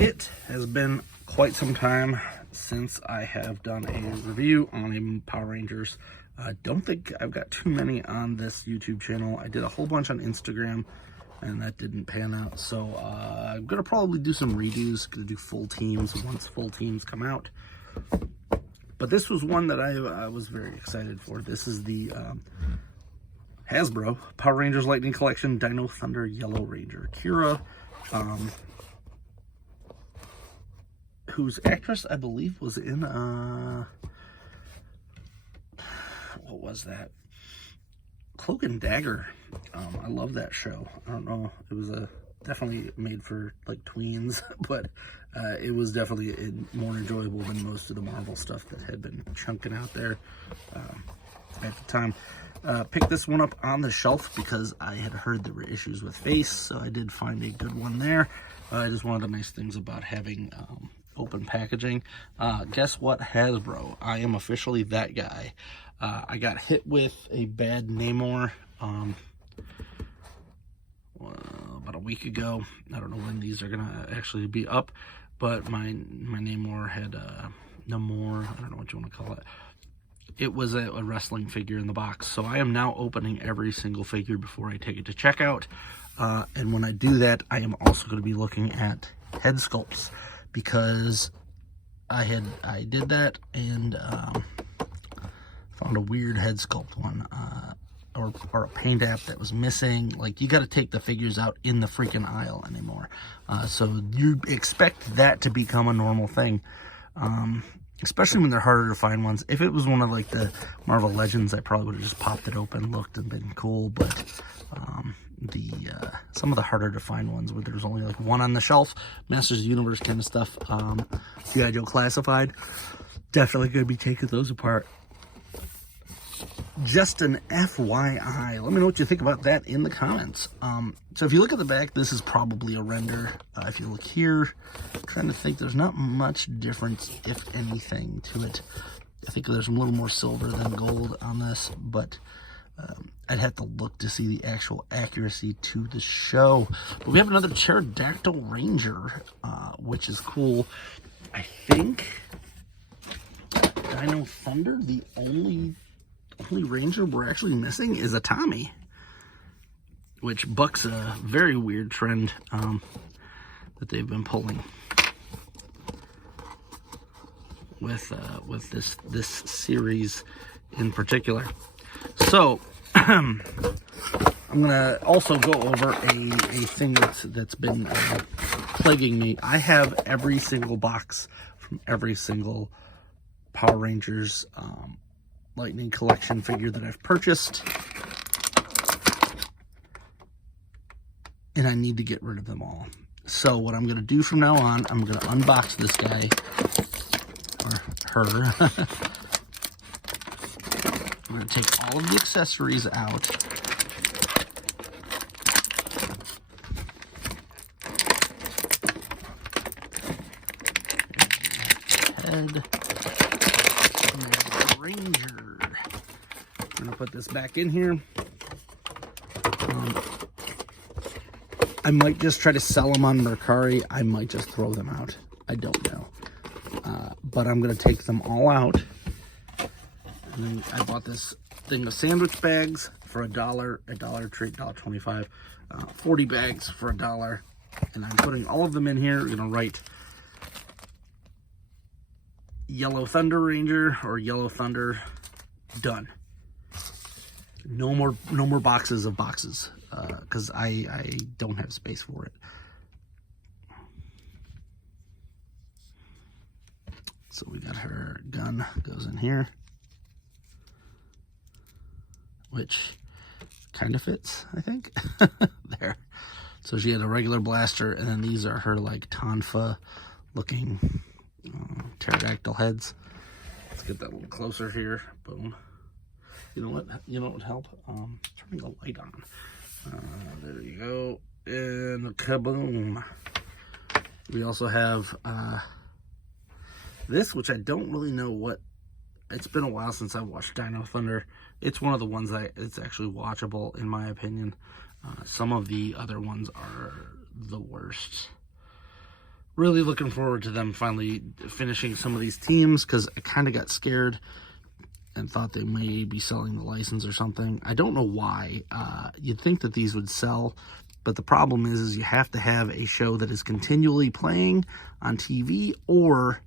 It has been quite some time since I have done a review on a Power Rangers. I don't think I've got too many on this YouTube channel. I did a whole bunch on Instagram and that didn't pan out. So I'm gonna probably do some redos, gonna do full teams once full teams come out. But this was one that I was very excited for. This is the Hasbro Power Rangers Lightning Collection Dino Thunder Yellow Ranger Kira, whose actress I believe was in what was that? Cloak and Dagger. I love that show. I don't know. It was definitely made for like tweens, but it was definitely more enjoyable than most of the Marvel stuff that had been chunking out there at the time. Picked this one up on the shelf because I had heard there were issues with face, so I did find a good one there. It is one of the nice things about having open packaging. Guess what, Hasbro? I am officially that guy. I got hit with a bad Namor about a week ago. I don't know when these are gonna actually be up, but my Namor had Namor, I don't know what you want to call it. It was a wrestling figure in the box, so I am now opening every single figure before I take it to checkout. And when I do that, I am also going to be looking at head sculpts, because I did that and found a weird head sculpt one, or a paint app that was missing. Like, you got to take the figures out in the freaking aisle anymore. So you expect that to become a normal thing. Especially when they're harder to find ones. If it was one of like the Marvel Legends, I probably would have just popped it open, looked, and been cool. But some of the harder to find ones where there's only like one on the shelf, Masters of the Universe kind of stuff, G.I. Joe Classified, definitely going to be taking those apart. Just an FYI. Let me know what you think about that in the comments. So if you look at the back, this is probably a render. If you look here, I'm trying to think, there's not much difference, if anything, to it. I think there's a little more silver than gold on this, but I'd have to look to see the actual accuracy to the show. But we have another Pterodactyl Ranger, which is cool. I think Dino Thunder, the only Ranger we're actually missing is a Tommy, which bucks a very weird trend that they've been pulling with this series in particular. So I'm gonna also go over a thing that's been plaguing me. I have every single box from every single Power Rangers Lightning Collection figure that I've purchased, and I need to get rid of them all. So what I'm going to do from now on, I'm going to unbox this guy, or her. I'm going to take all of the accessories out. Head. Ranger. I'm gonna put this back in here. I might just try to sell them on Mercari. I might just throw them out. I don't know. But I'm gonna take them all out. And then I bought this thing of sandwich bags for $1, a Dollar Tree, $1.25, 40 bags for $1. And I'm putting all of them in here. We're gonna write Yellow Thunder Ranger or Yellow Thunder, done. No more boxes of boxes, because I don't have space for it. So we got her gun, goes in here, which kind of fits, I think. There. So she had a regular blaster, and then these are her like Tonfa looking pterodactyl heads. Let's get that a little closer here. Boom. You know what? You know what would help? Turning the light on. There you go. And kaboom. We also have this, which I don't really know what. It's been a while since I watched Dino Thunder. It's one of the ones that it's actually watchable, in my opinion. Some of the other ones are the worst. really looking forward to them finally finishing some of these teams, because I kind of got scared and thought they may be selling the license or something. I don't know why. You'd think that these would sell, but the problem is you have to have a show that is continually playing on TV, or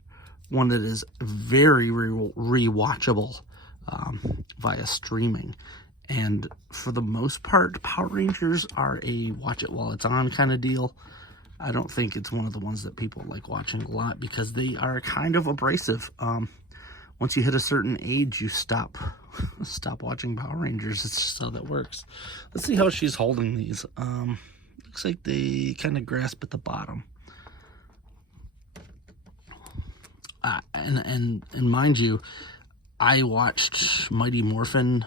one that is very rewatchable via streaming. And for the most part, Power Rangers are a watch it while it's on kind of deal. I don't think it's one of the ones that people like watching a lot, because they are kind of abrasive. Once you hit a certain age, you stop watching Power Rangers. It's just how that works. Let's see how she's holding these. Looks like they kind of grasp at the bottom. And mind you, I watched Mighty Morphin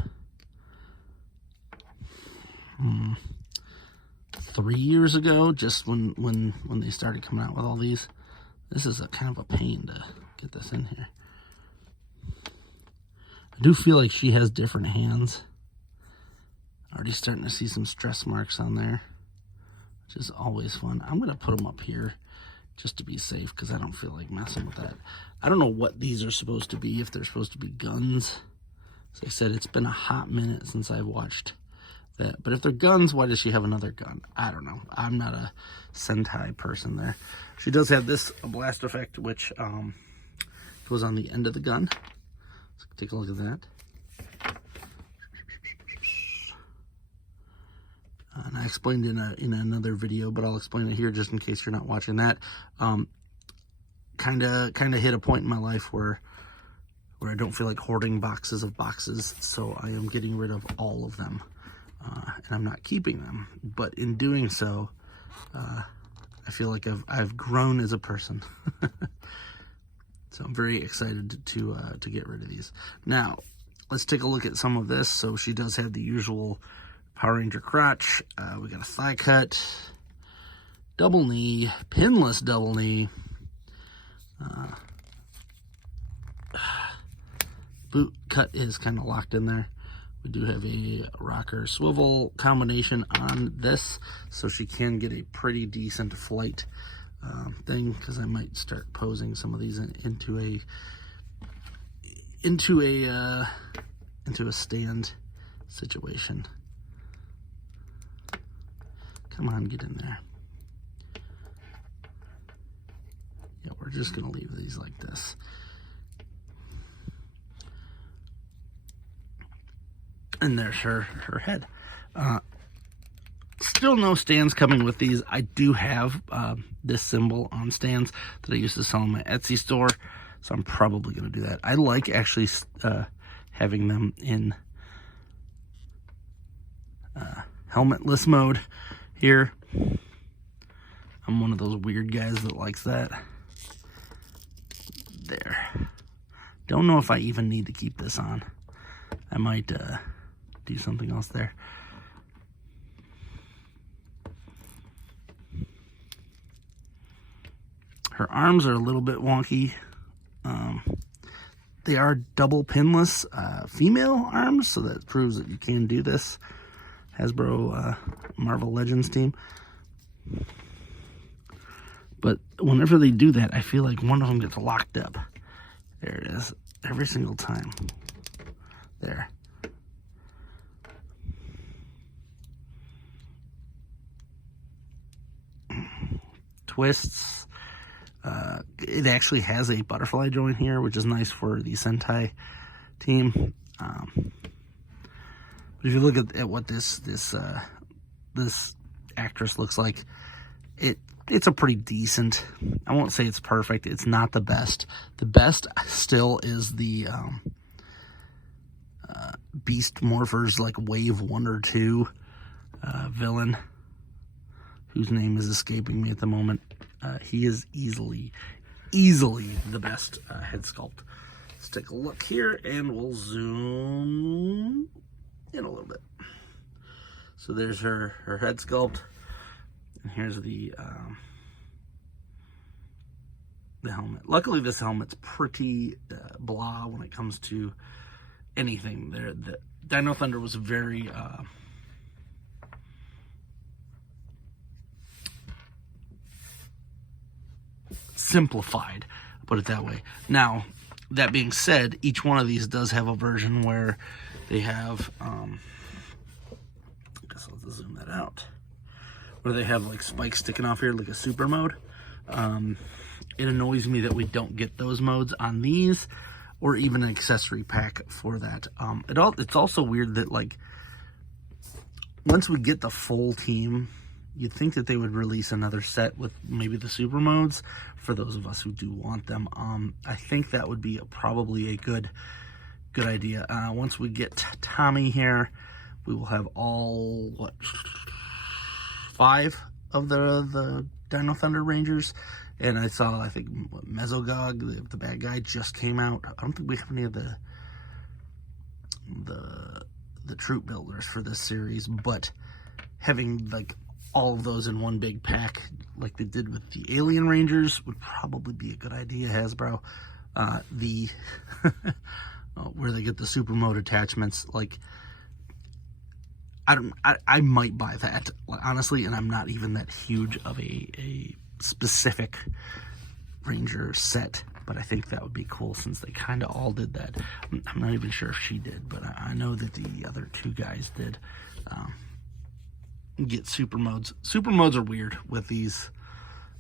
3 years ago, just when they started coming out with all these. This is a kind of a pain to get this in here. I do feel like she has different hands. Already starting to see some stress marks on there, which is always fun. I'm going to put them up here just to be safe, because I don't feel like messing with that. I don't know what these are supposed to be, if they're supposed to be guns. As I said, it's been a hot minute since I've watched that. But if they're guns, why does she have another gun? I don't know. I'm not a Sentai person there. She does have this blast effect, which goes on the end of the gun. Let's take a look at that. And I explained in another video, but I'll explain it here just in case you're not watching that. Kind of hit a point in my life where I don't feel like hoarding boxes of boxes, so I am getting rid of all of them, and I'm not keeping them. But in doing so, I feel like I've grown as a person. So I'm very excited to get rid of these. Now, let's take a look at some of this. So she does have the usual Power Ranger crotch. We got a thigh cut, double knee, pinless double knee. Boot cut is kind of locked in there. We do have a rocker swivel combination on this, so she can get a pretty decent flight thing, because I might start posing some of these into a stand situation. Come on, get in there. Yeah, we're just gonna leave these like this. And there's her head. Still no stands coming with these. I do have this symbol on stands that I used to sell in my Etsy store, so I'm probably going to do that. I like actually having them in helmetless mode here. I'm one of those weird guys that likes that. There. Don't know if I even need to keep this on. I might do something else there. Her arms are a little bit wonky. They are double pinless female arms, so that proves that you can do this. Hasbro Marvel Legends team. But whenever they do that, I feel like one of them gets locked up. There it is. Every single time. There. Twists. It actually has a butterfly joint here, which is nice for the Sentai team. But if you look at what this actress looks like, it's a pretty decent. I won't say it's perfect. It's not the best. The best still is the Beast Morphers, like Wave 1 or 2 villain, whose name is escaping me at the moment. He is easily the best head sculpt. Let's take a look here, and we'll zoom in a little bit. So there's her head sculpt, and here's the helmet. Luckily, this helmet's pretty blah when it comes to anything. The Dino Thunder was very simplified, put it that way. Now, that being said, each one of these does have a version where they have, I guess I'll just zoom that out, where they have like spikes sticking off here, like a super mode. It annoys me that we don't get those modes on these, or even an accessory pack for that. It's also weird that, like, once we get the full team, you'd think that they would release another set with maybe the super modes for those of us who do want them. I think that would be probably a good idea. Once we get Tommy here, we will have all, what, 5 of the Dino Thunder Rangers. And I saw, I think, Mesogog, the bad guy, just came out. I don't think we have any of the troop builders for this series, but having like all of those in one big pack, like they did with the Alien Rangers, would probably be a good idea, Hasbro. Where they get the super mode attachments, like, I might buy that, honestly, and I'm not even that huge of a specific Ranger set, but I think that would be cool since they kind of all did that. I'm not even sure if she did, but I know that the other 2 guys did get super modes. Super modes are weird with these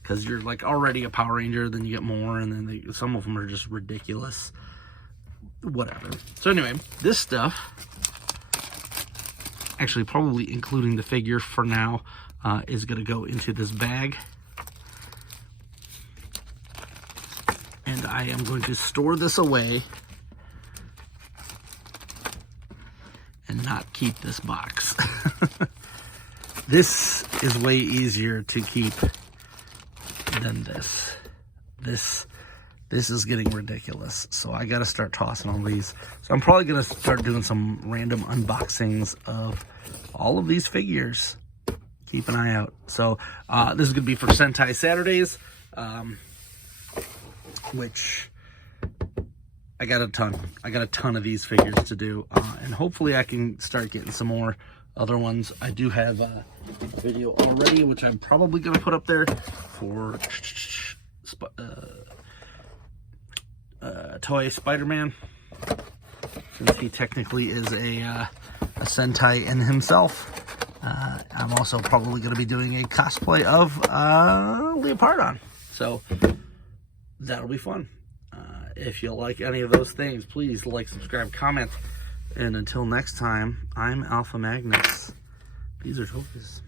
because you're like already a Power Ranger, then you get more, and then some of them are just ridiculous. Whatever. So anyway, this stuff, actually probably including the figure for now, is going to go into this bag. And I am going to store this away and not keep this box. This is way easier to keep than this. This is getting ridiculous. So I got to start tossing all these. So I'm probably going to start doing some random unboxings of all of these figures. Keep an eye out. So this is going to be for Sentai Saturdays. Which I got a ton of these figures to do, and hopefully I can start getting some more other ones. I do have a video already, which I'm probably going to put up there for Toy Spider-Man, since he technically is a Sentai in himself. I'm also probably going to be doing a cosplay of Leopardon, so that'll be fun. If you like any of those things, please like, subscribe, comment. And until next time, I'm Alpha Magnus. These are toys.